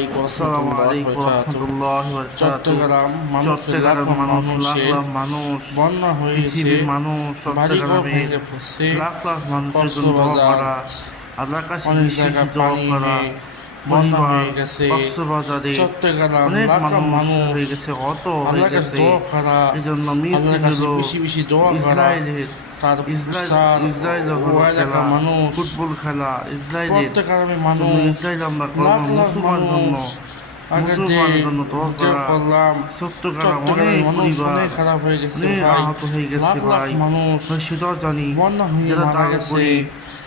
আসসালামু আলাইকুম রহমতুল্লাহি ওয়া বারাকাতুহু। চট্টগ্রাম মানুষ বন্যা হয়েছে, পৃথিবীর মানুষ বাড়িঘর চট্টগ্রামে ভেঙে পড়ছে, লাখ লাখ মানুষের জন্য দোয়া কক্সবাজার করা, আল্লাহর কাছে অনেক বেশি জায়গা বেশি দোয়া পানি করা। হয়ে বন্যা পরিবার হয়ে গেছে। কক্সবাজারে চট্টগ্রাম অনেক লাখ লাখ মানুষ হয়ে গেছে, অত হয়ে আল্লাহর কাছে গেছে। দোয়া করা, এই জন্য আল্লাহর কাছে হলো বেশি বেশি দোয়া করা। ইসরায়েলের ও এলাকার মানুষ, ফুটবল খেলা, চট্টগ্রামের মানুষ, ইসরায়েল আমরা লাখ লাখ মুসলমানের জন্য মানুষ আগে জন্য দোয়া করা। করলাম। চট্টগ্রামের মানুষ পরিবার অনেক খারাপ হয়ে গেছে অনেক ভাই, আহত হয়ে গেছে লাখ লাখ ভাই। মানুষ সেটাও জানি বন্যা হয়ে যারা মারা তার গেছে। উপরে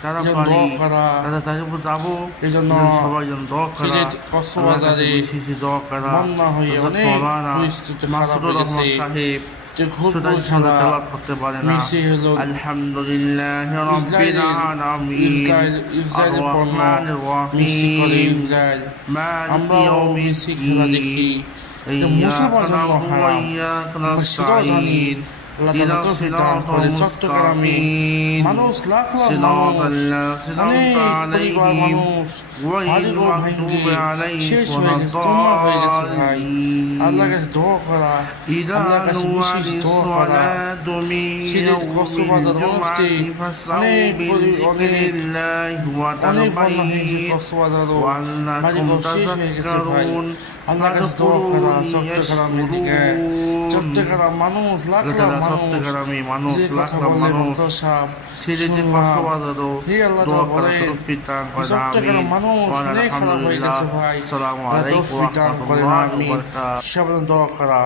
তারা এই জন্য পারি দোয়া করা, তারা তার উপর যাবো। এই জন্য সবাই যেন দোয়া করা, সিলেট কক্সবাজারে বেশি বেশি দোয়া করা। বন্যা হয়ে অনেক পরিস্থিতি খারাপ হয়ে গেছে। সাহেব যে ফুটবল সুদাই খেলা তেলাওয়াত করতে পারে না। মিশে হলো আলহামদুলিল্লাহ রাব্বিল আলামিন ইসরায়েলের পণ্য আর-রহমানির মিশি করে রহিম ইসরায়েল। মালিকি আমরাও মিশি খেলা দেখি, যে মুসলমান জন্য হারাম। আমরা সেটাও জানি আল্লাহ তাআলা তৌফিক দান করে। চট্টগ্রামে মানুষ লাখ লাখ মানুষ, অনেক পরিবার মানুষ বাড়িঘর ভাঙে শেষ হয়ে গেছে, তোমরা হয়ে গেছে ভাই। আল্লাহর কাছে দোয়া করা, আল্লাহর কাছে বিশেষ দোয়া করা। সিলেট কক্সবাজার অনেক অনেক বন্যা হয়েছে কক্সবাজারও, বাড়িঘর শেষ হয়ে গেছে ভাই। আল্লাহর কাছে দোয়া করা। চট্টগ্রামের দিকে চট্টগ্রাম মানুষ লাখ লাখ মানুষ, যে কথা বলে মুফতি সাহেব শুনলাম। হে আল্লাহ তাআলা বলেন, চট্টগ্রাম মানুষ অনেক খারাপ হয়ে গেছে ভাই, আল্লাহ তৌফিক দান করেন। আমিন। সবাই দোয়া করা।